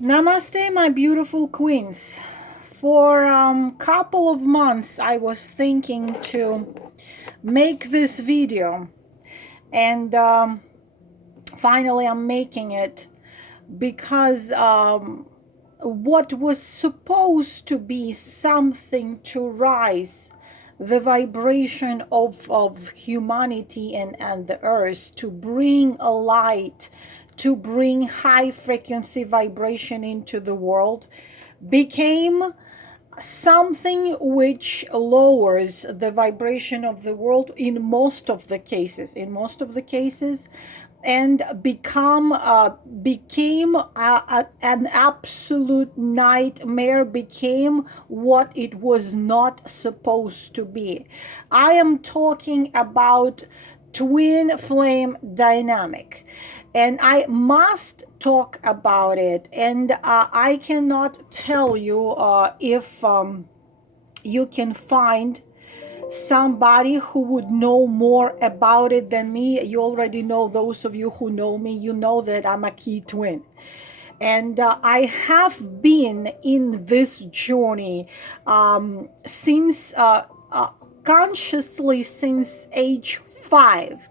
Namaste, my beautiful queens. For a couple of months, I was thinking to make this video, and finally, I'm making it because what was supposed to be something to rise the vibration of humanity and the earth, to bring a light, to bring high frequency vibration into the world, became something which lowers the vibration of the world in most of the cases, and became an absolute nightmare, became what it was not supposed to be. I am talking about twin flame dynamic, and I must talk about it. And I cannot tell you if you can find somebody who would know more about it than me. You already know, those of you who know me, you know that I'm a key twin. And I have been in this journey since consciously since age 5.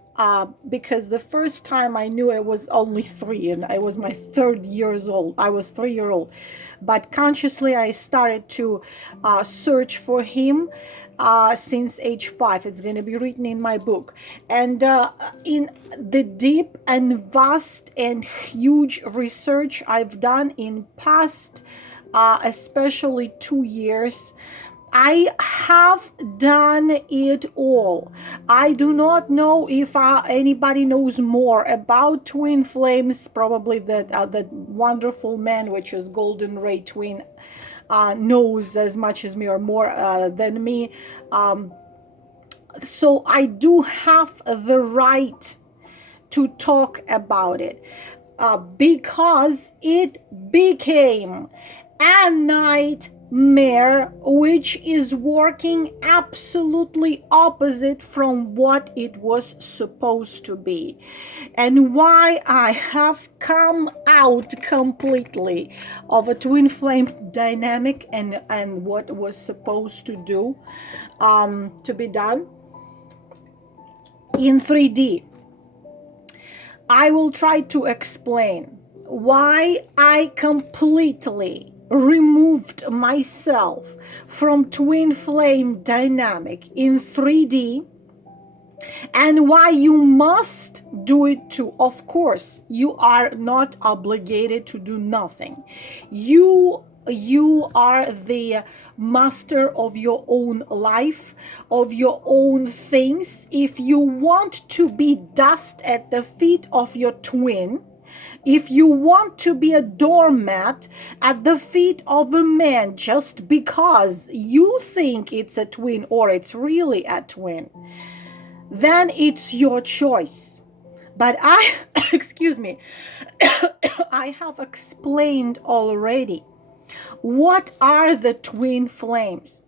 Because the first time I knew I was only 3, and I was my 3 years old. I was 3 year old, but consciously I started to search for him since age 5. It's going to be written in my book. And in the deep and vast and huge research I've done in past, especially 2 years, I have done it all. I do not know if anybody knows more about twin flames. Probably that wonderful man, which is golden ray twin, knows as much as me or more than me. So I do have the right to talk about it because it became a nightmare which is working absolutely opposite from what it was supposed to be. And why I have come out completely of a twin flame dynamic and what was supposed to do to be done in 3D. I will try to explain why I completely removed myself from twin flame dynamic in 3D, and why you must do it too. Of course, you are not obligated to do nothing. You are the master of your own life, of your own things. If you want to be dust at the feet of your twin, if you want to be a doormat at the feet of a man just because you think it's a twin or it's really a twin, then it's your choice. But I, excuse me, I have explained already what are the twin flames.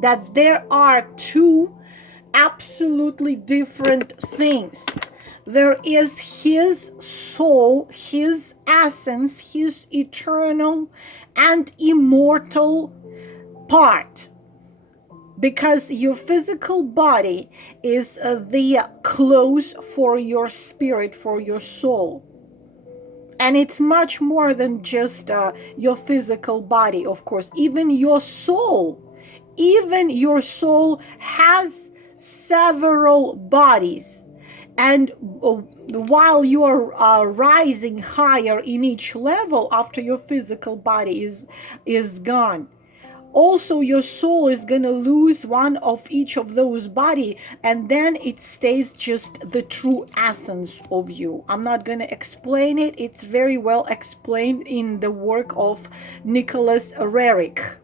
That there are two absolutely different things. There is his soul, his essence, his eternal and immortal part. Because your physical body is the clothes for your spirit, for your soul. And it's much more than just your physical body, of course. Even your soul has several bodies. And while you are rising higher in each level after your physical body is gone, also your soul is going to lose one of each of those body, and then it stays just the true essence of you. I'm not going to explain it. It's very well explained in the work of Nicholas Roerich.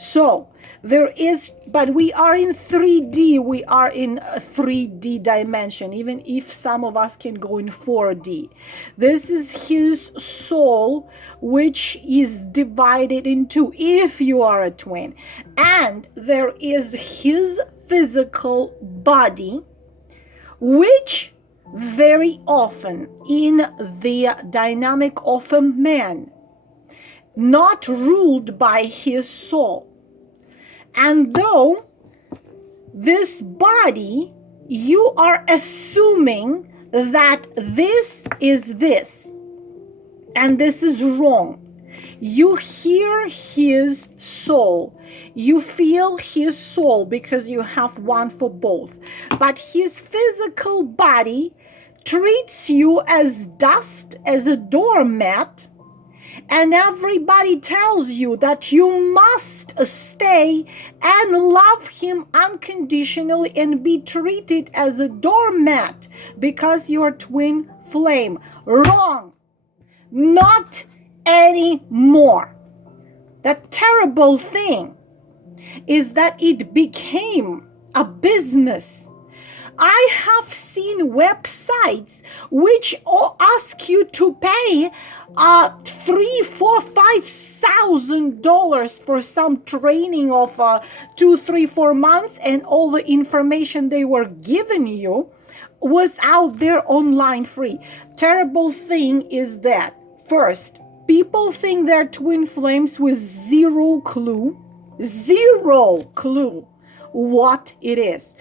So there is, but we are in 3D. We are in a 3D dimension, even if some of us can go in 4D. This is his soul, which is divided into, if you are a twin. And there is his physical body, which very often in the dynamic of a man not ruled by his soul. And though this body, you are assuming that this is this, and this is wrong. You hear his soul. You feel his soul because you have one for both. But his physical body treats you as dust, as a doormat, and everybody tells you that you must stay and love him unconditionally and be treated as a doormat because you're twin flame. Wrong. Not anymore. The terrible thing is that it became a business. I have seen websites which ask you to pay $3,000, $4,000, $5,000 for some training of 2, 3, 4 months, and all the information they were giving you was out there online free. Terrible thing is that, first, people think they're twin flames with zero clue what it is.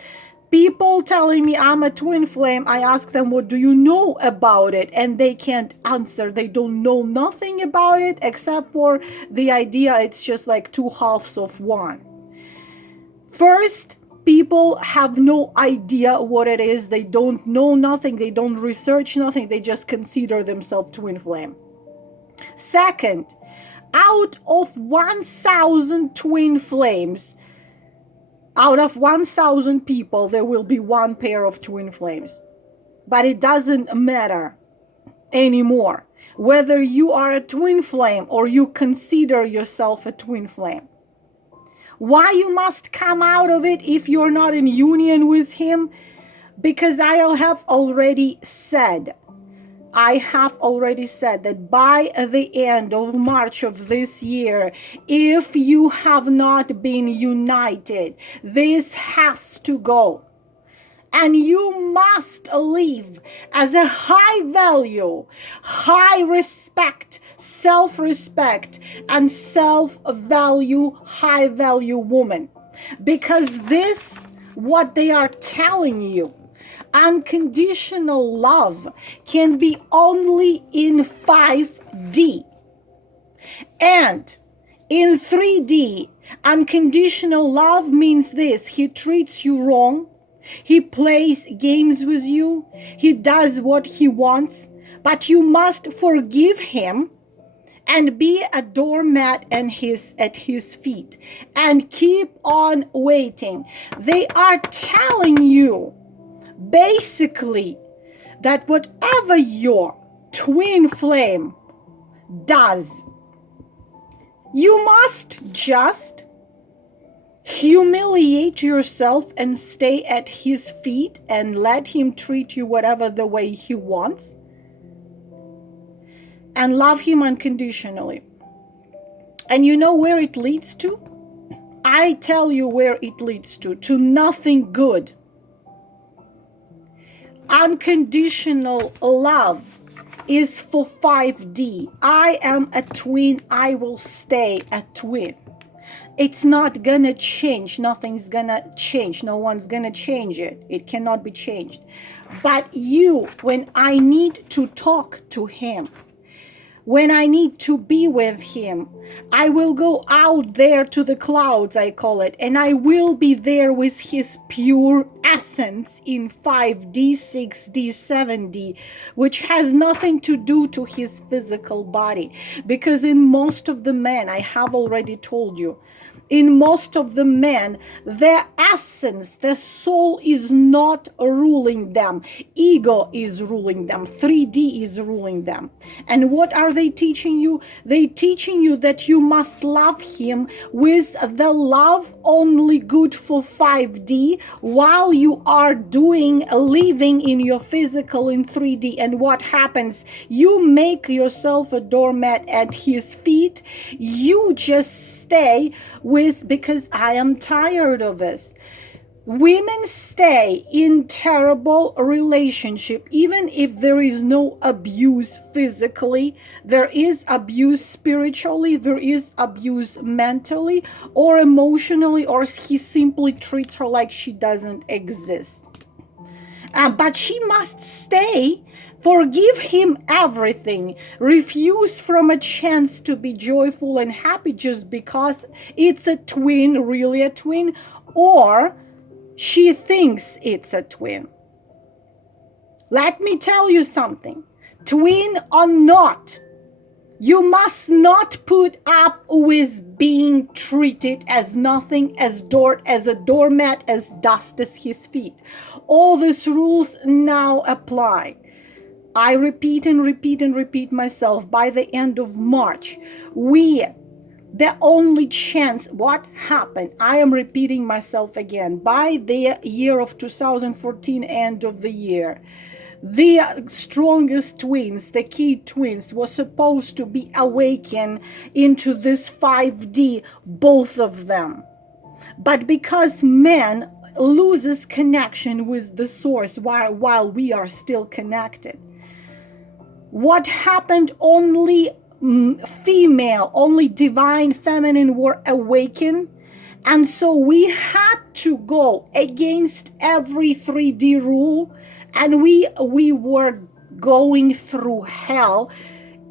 People telling me I'm a twin flame, I ask them, what do you know about it? And they can't answer. They don't know nothing about it except for the idea it's just like two halves of one. First, people have no idea what it is. They don't know nothing. They don't research nothing. They just consider themselves twin flame. Second, out of 1,000 twin flames, out of 1,000 people, there will be one pair of twin flames. But it doesn't matter anymore whether you are a twin flame or you consider yourself a twin flame. Why you must come out of it if you're not in union with him? Because I have already said that by the end of March of this year, if you have not been united, this has to go. And you must live as a high value, high respect, self-respect, and self-value, high value woman. Because this, what they are telling you, unconditional love can be only in 5D. And in 3D, unconditional love means this: he treats you wrong, he plays games with you, he does what he wants, but you must forgive him and be a doormat at his feet and keep on waiting. They are telling you basically that whatever your twin flame does, you must just humiliate yourself and stay at his feet and let him treat you whatever the way he wants, and love him unconditionally. And you know where it leads to? I tell you where it leads to nothing good. Unconditional love is for 5D. I am a twin, I will stay a twin. It's not gonna change. Nothing's gonna change. No one's gonna change it. It cannot be changed. But you, when I need to talk to him, when I need to be with him, I will go out there to the clouds, I call it, and I will be there with his pure essence in 5D, 6D, 7D, which has nothing to do to his physical body. Because in most of the men, I have already told you, in most of the men, their essence, their soul is not ruling them. Ego is ruling them. 3D is ruling them. And what are they teaching you? They teaching you that you must love him with the love only good for 5D while you are living in your physical in 3D. And what happens? You make yourself a doormat at his feet. You just stay with, because I am tired of this. Women stay in terrible relationship even if there is no abuse physically, there is abuse spiritually, there is abuse mentally or emotionally, or he simply treats her like she doesn't exist. But she must stay, forgive him everything, refuse from a chance to be joyful and happy just because it's a twin, really a twin, or she thinks it's a twin. Let me tell you something. Twin or not, you must not put up with being treated as nothing, as dirt, as a doormat, as dust as his feet. All these rules now apply. I repeat and repeat and repeat myself. By the end of March, the only chance, what happened, I am repeating myself again, by the year of 2014, end of the year, the strongest twins, the key twins, were supposed to be awakened into this 5D, both of them. But because man loses connection with the source while we are still connected, what happened, only female, only divine feminine were awakened, and so we had to go against every 3D rule, and we were going through hell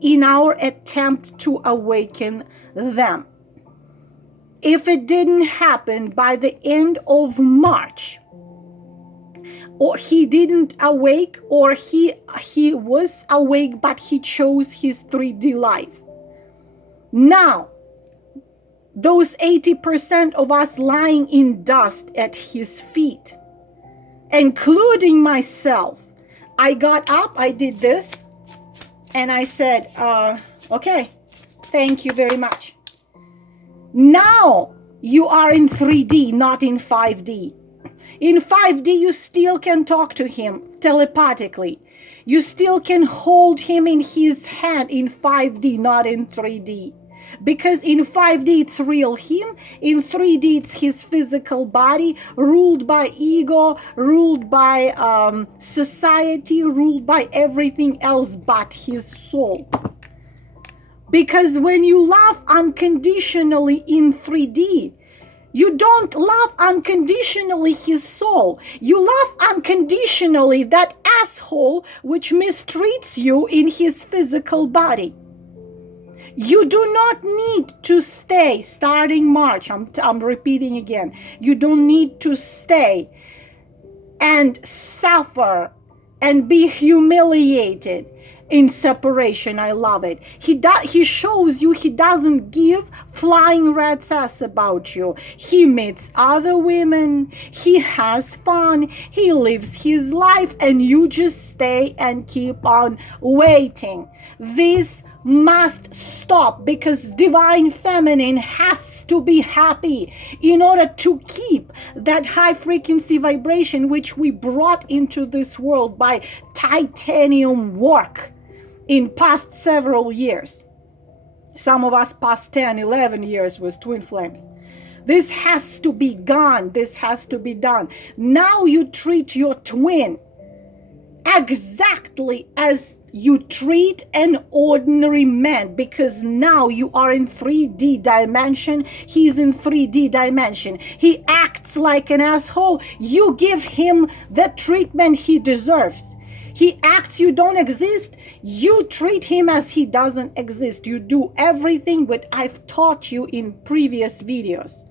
in our attempt to awaken them. If it didn't happen by the end of March, or he didn't awake, or he was awake but he chose his 3D life. Now, those 80% of us lying in dust at his feet, including myself, I got up, I did this, and I said, okay, thank you very much. Now you are in 3D, not in 5D. In 5D, you still can talk to him telepathically. You still can hold him in his hand in 5D, not in 3D. Because in 5D, it's real him. In 3D, it's his physical body, ruled by ego, ruled by society, ruled by everything else but his soul. Because when you love unconditionally in 3D, you don't love unconditionally his soul. You love unconditionally that asshole which mistreats you in his physical body. You do not need to stay, starting March, I'm repeating again, you don't need to stay and suffer and be humiliated in separation. I love it. He shows you he doesn't give flying rat's ass about you. He meets other women, he has fun, he lives his life, and you just stay and keep on waiting. This must stop, because divine feminine has to be happy in order to keep that high frequency vibration which we brought into this world by titanium work in past several years. Some of us past 10, 11 years with twin flames. This has to be gone. This has to be done. Now you treat your twin exactly as you treat an ordinary man, because now you are in 3D dimension. He's in 3D dimension. He acts like an asshole. You give him the treatment he deserves. He acts you don't exist. You treat him as he doesn't exist. You do everything what I've taught you in previous videos.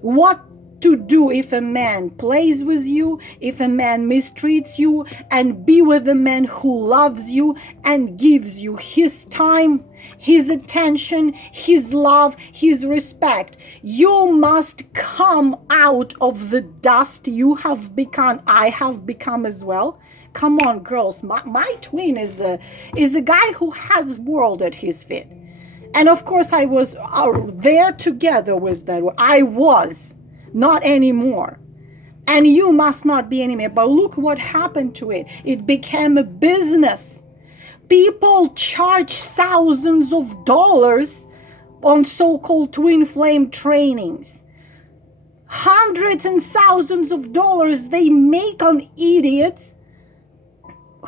What to do if a man plays with you, if a man mistreats you, and be with a man who loves you and gives you his time, his attention, his love, his respect. You must come out of the dust you have become, I have become as well. Come on, girls. My twin is a guy who has world at his feet. And of course I was there together with that. I was. Not anymore. And you must not be anymore. But look what happened to it. It became a business. People charge thousands of dollars on so-called twin flame trainings. hundreds and thousands of dollars they make on idiots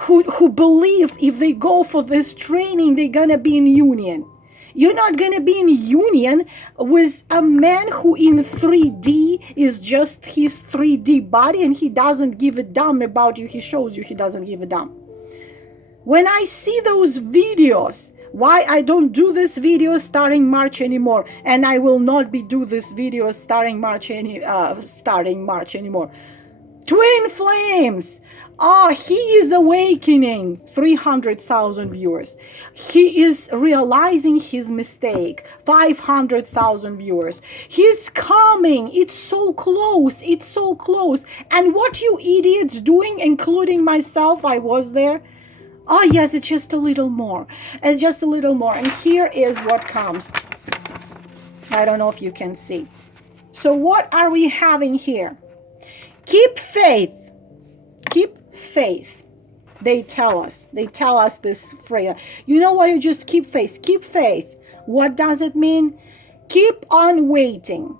who believe if they go for this training, they're gonna be in union. You're not gonna be in union with a man who in 3D is just his 3D body and he doesn't give a damn about you. He shows you he doesn't give a damn. When I see those videos, why I don't do this video starting March anymore, and I will not be do this video starting March anymore. Twin flames. Oh, he is awakening. 300,000 viewers. He is realizing his mistake. 500,000 viewers. He's coming. It's so close. It's so close. And what you idiots doing, including myself, I was there. Oh, yes, it's just a little more. It's just a little more. And here is what comes. I don't know if you can see. So what are we having here? Keep faith. Keep faith. They tell us this phrase. You know what? You just keep faith. Keep faith. What does it mean? Keep on waiting.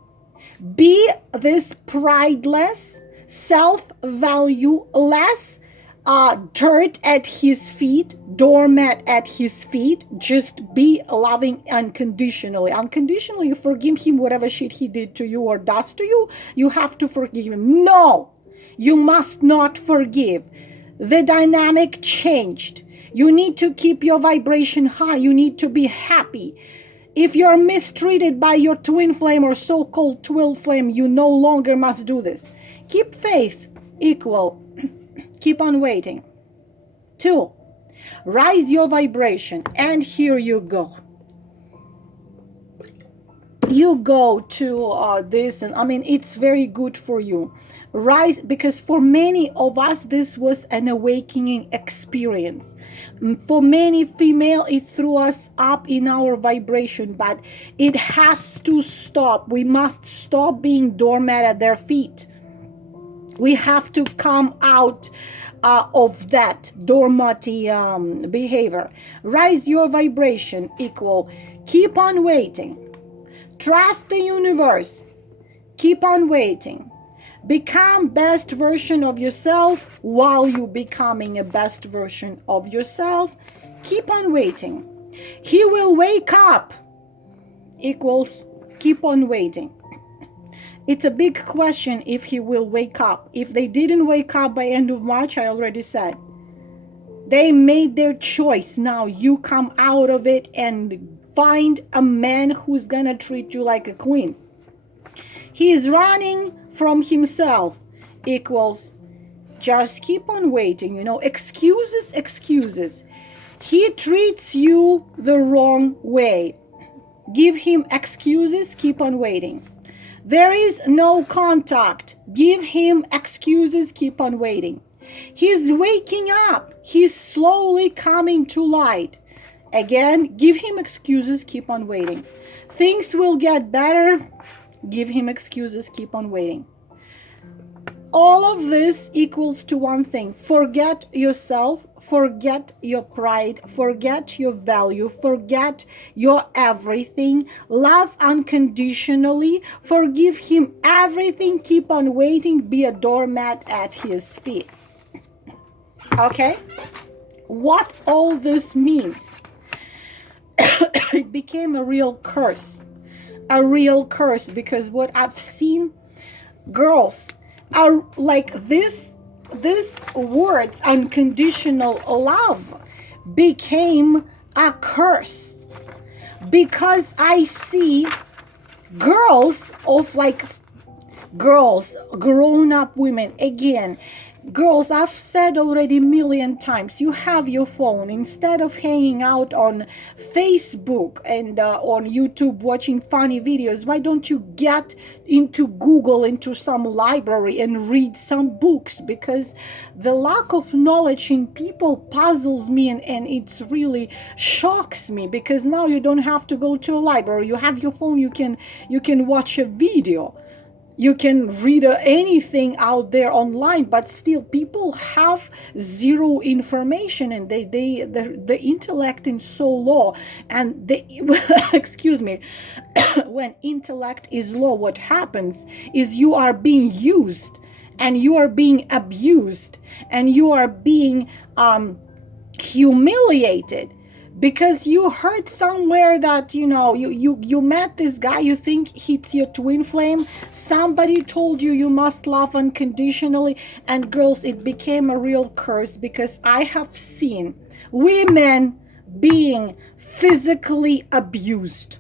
Be this prideless, self-value-less, dirt at his feet, doormat at his feet. Just be loving unconditionally. Unconditionally, you forgive him whatever shit he did to you or does to you. You have to forgive him. No, you must not forgive. The dynamic changed. You need to keep your vibration high. You need to be happy. If you're mistreated by your twin flame or so-called twin flame, you no longer must do this. Keep faith equal. Keep on waiting. 2, rise your vibration. And here you go. You go to this, and I mean, it's very good for you. Rise, because for many of us, this was an awakening experience. For many female, it threw us up in our vibration, but it has to stop. We must stop being doormat at their feet. We have to come out of that doormatty behavior. Rise your vibration equal. Keep on waiting. Trust the universe. Keep on waiting. Become best version of yourself while you becoming a best version of yourself. Keep on waiting. He will wake up equals keep on waiting. It's a big question if he will wake up. If they didn't wake up by end of March, I already said. They made their choice. Now you come out of it and find a man who's gonna treat you like a queen. He is running from himself equals just keep on waiting. You know, excuses, excuses. He treats you the wrong way. Give him excuses, keep on waiting. There is no contact. Give him excuses, keep on waiting. He's waking up. He's slowly coming to light. Again, give him excuses, keep on waiting. Things will get better. Give him excuses, keep on waiting. All of this equals to one thing. Forget yourself, forget your pride, forget your value, forget your everything. Love unconditionally, forgive him everything, keep on waiting, be a doormat at his feet. Okay? What all this means? It became a real curse. A real curse, because what I've seen, girls are like this words unconditional love became a curse, because I see girls of like girls, grown-up women, again, girls, I've said already a million times, you have your phone. Instead of hanging out on Facebook and on YouTube watching funny videos, why don't you get into Google, into some library and read some books? Because the lack of knowledge in people puzzles me, and it's really shocks me, because now you don't have to go to a library. You have your phone, you can watch a video. You can read anything out there online, but still people have zero information, and the intellect is so low. And they excuse me, when intellect is low, what happens is you are being used, and you are being abused, and you are being humiliated, because you heard somewhere that, you met this guy, you think he's your twin flame, somebody told you you must love unconditionally. And girls, it became a real curse, because I have seen women being physically abused,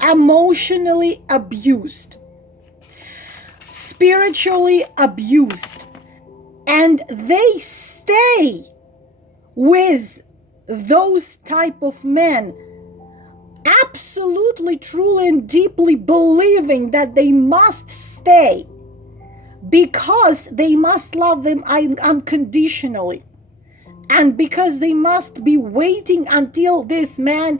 emotionally abused, spiritually abused, and they stay with those type of men, absolutely, truly, and deeply believing that they must stay because they must love them unconditionally, and because they must be waiting until this man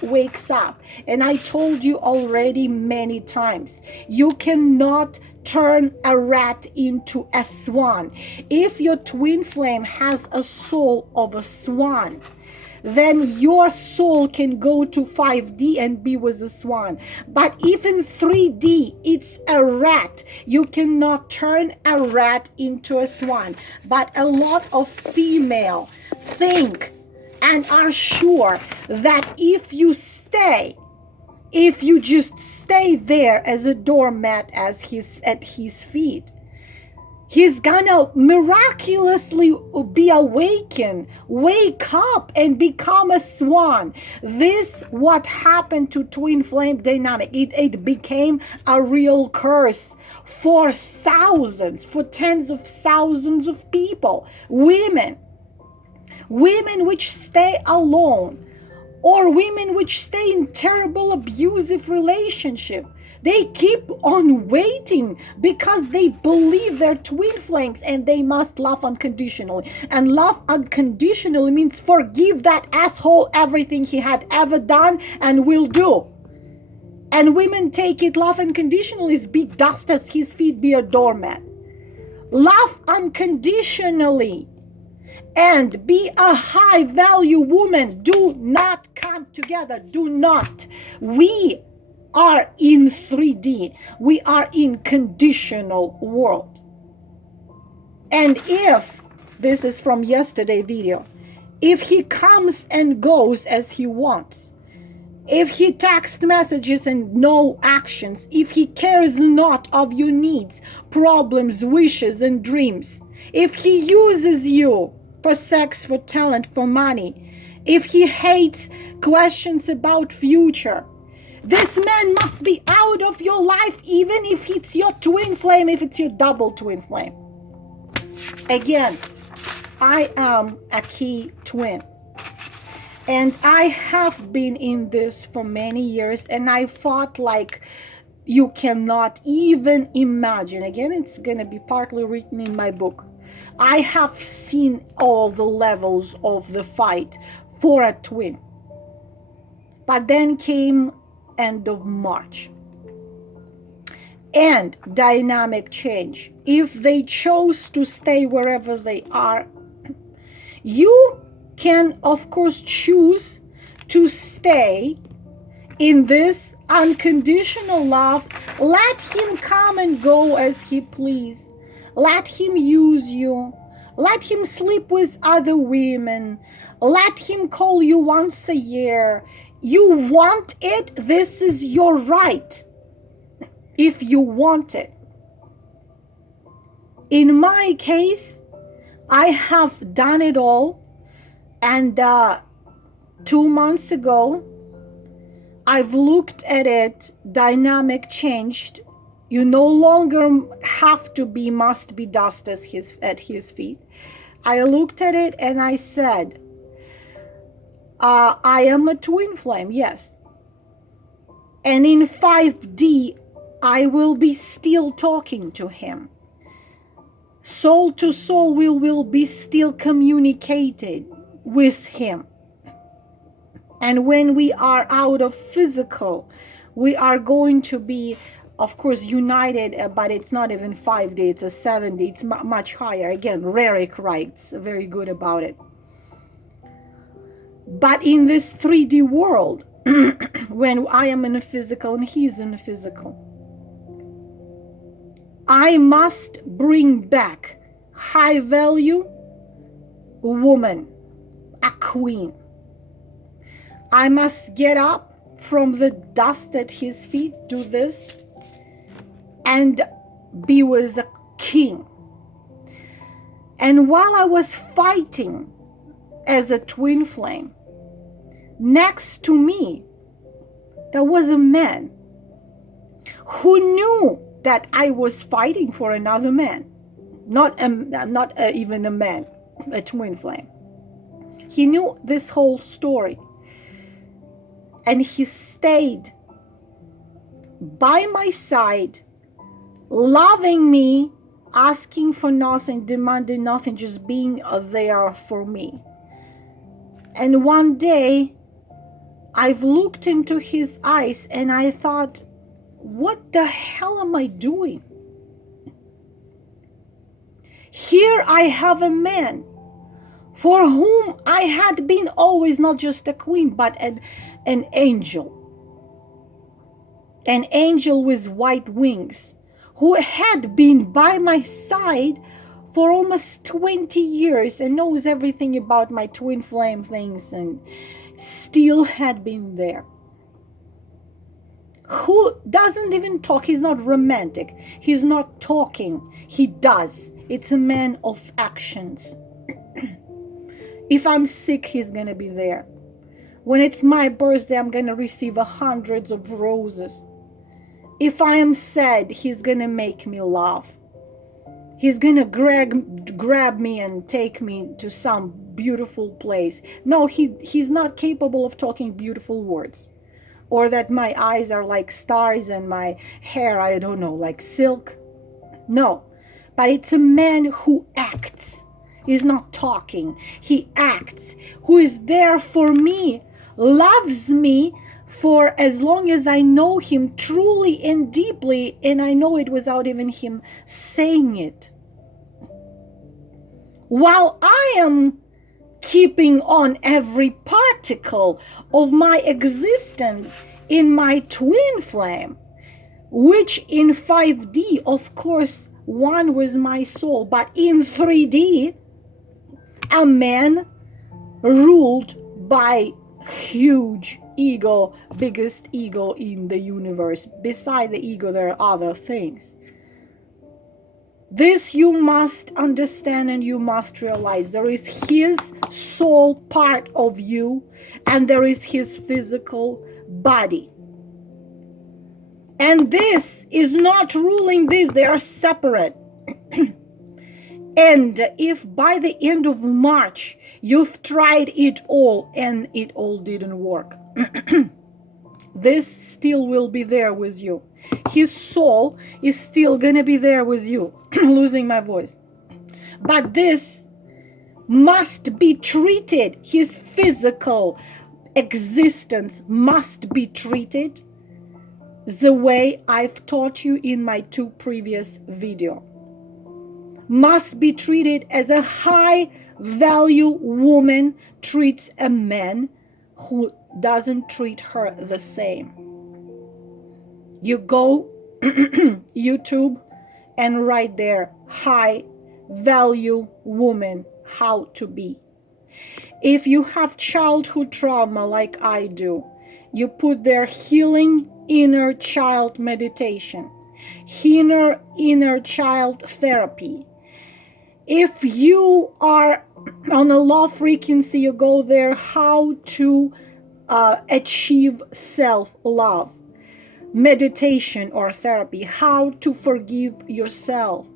wakes up. And I told you already many times, you cannot turn a rat into a swan. If your twin flame has a soul of a swan, then your soul can go to 5D and be with a swan. But even 3D, it's a rat. You cannot turn a rat into a swan. But a lot of female think and are sure that if you just stay there as a doormat at his feet, he's gonna miraculously be awakened, wake up, and become a swan. This what happened to twin flame dynamic. It became a real curse for thousands, for tens of thousands of people. Women which stay alone, or women which stay in terrible abusive relationship. They keep on waiting because they believe they're twin flames and they must love unconditionally. And love unconditionally means forgive that asshole everything he had ever done and will do. And women take it, love unconditionally is be dust at his feet, be a doormat. Love unconditionally and be a high value woman do not come together. Do not. We are in 3D. We are in conditional world. And if, this is from yesterday video, if he comes and goes as he wants, if he text messages and no actions, if he cares not of your needs, problems, wishes, and dreams, if he uses you for sex, for talent, for money, if he hates questions about future, this man must be out of your life, even if it's your twin flame, if it's your double twin flame. Again, I am a key twin. And I have been in this for many years, and I fought like you cannot even imagine. Again, it's going to be partly written in my book. I have seen all the levels of the fight for a twin. But then came end of March. And dynamic change. If they chose to stay wherever they are, you can, of course, choose to stay in this unconditional love. Let him come and go as he please. Let him use you. Let him sleep with other women. Let him call you once a year. You want it, this is your right. If you want it. In my case, I have done it all. And 2 months ago, I've looked at it, dynamic changed. You no longer have to be, must be dust at his feet. I looked at it and I said, I am a twin flame, yes. And in 5D, I will be still talking to him. Soul to soul, we will be still communicated with him. And when we are out of physical, we are going to be of course, united, but it's not even 5D, it's a 7D, it's much higher. Again, Rerick writes very good about it. But in this 3D world, when I am in a physical and he's in a physical, I must bring back high value woman, a queen. I must get up from the dust at his feet, do this, and be with a king. And while I was fighting as a twin flame, next to me, there was a man who knew that I was fighting for another man, not even a man, a twin flame. He knew this whole story, and he stayed by my side, loving me, asking for nothing, demanding nothing, just being there for me. And one day, I've looked into his eyes and I thought, what the hell am I doing? Here I have a man for whom I had been always not just a queen, but an angel. An angel with white wings, who had been by my side for almost 20 years and knows everything about my twin flame things and still had been there. Who doesn't even talk, he's not romantic, he's not talking, he does. It's a man of actions. If I'm sick, he's gonna be there. When it's my birthday, I'm gonna receive hundreds of roses. If I am sad, he's gonna make me laugh. He's gonna grab me and take me to some beautiful place. No, he's not capable of talking beautiful words. Or that my eyes are like stars and my hair, I don't know, like silk. No, but it's a man who acts. He's not talking, he acts. Who is there for me, loves me for as long as I know him truly and deeply, and I know it without even him saying it. While I am keeping on every particle of my existence in my twin flame, which in 5D, of course, one with my soul, but in 3D, a man ruled by huge ego, biggest ego in the universe. Beside the ego, there are other things. This you must understand and you must realize. There is his soul part of you and there is his physical body. And this is not ruling this, they are separate. And if by the end of March you've tried it all and it all didn't work, this still will be there with you. His soul is still gonna be there with you. Losing my voice. But this must be treated. His physical existence must be treated the way I've taught you in my 2 previous videos. Must be treated as a high value woman treats a man who doesn't treat her the same. You go YouTube and write there, high value woman, how to be. If you have childhood trauma like I do, you put there healing inner child meditation, inner child therapy. If you are on a low frequency, you go there, how to achieve self-love, meditation or therapy, how to forgive yourself,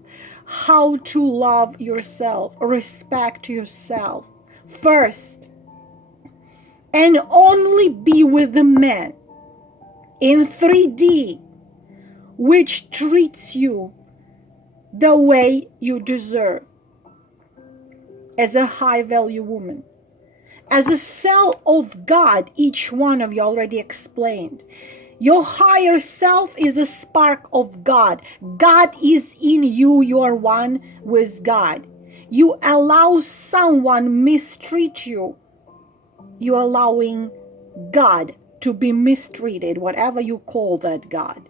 how to love yourself, respect yourself first, and only be with the man in 3D which treats you the way you deserve as a high value woman. As a cell of God, each one of you already explained. Your higher self is a spark of God. God is in you. You are one with God. You allow someone mistreat you. You're allowing God to be mistreated, whatever you call that God.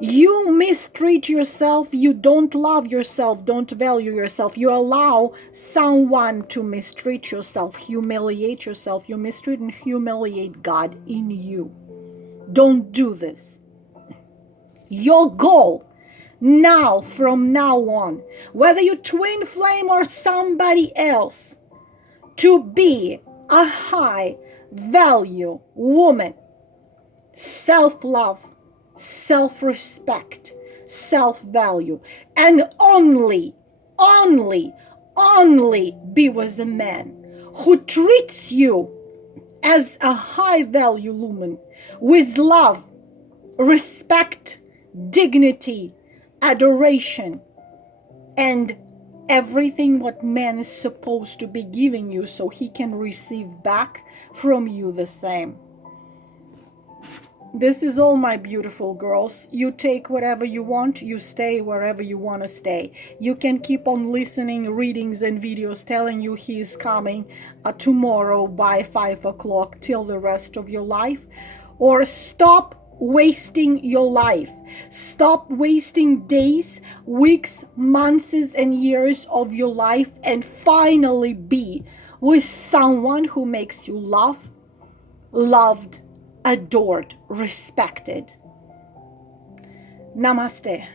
You mistreat yourself, you don't love yourself, don't value yourself. You allow someone to mistreat yourself, humiliate yourself. You mistreat and humiliate God in you. Don't do this. Your goal now, from now on, whether you twin flame or somebody else, to be a high value woman, self-love, self-respect, self-value, and only be with a man who treats you as a high value woman with love, respect, dignity, adoration, and everything what man is supposed to be giving you, so he can receive back from you the same. This is all, my beautiful girls. You take whatever you want, you stay wherever you want to stay. You can keep on listening, readings and videos telling you he is coming tomorrow by 5 o'clock till the rest of your life. Or stop wasting your life. Stop wasting days, weeks, months and years of your life, and finally be with someone who makes you laugh, loved, adored, respected. Namaste.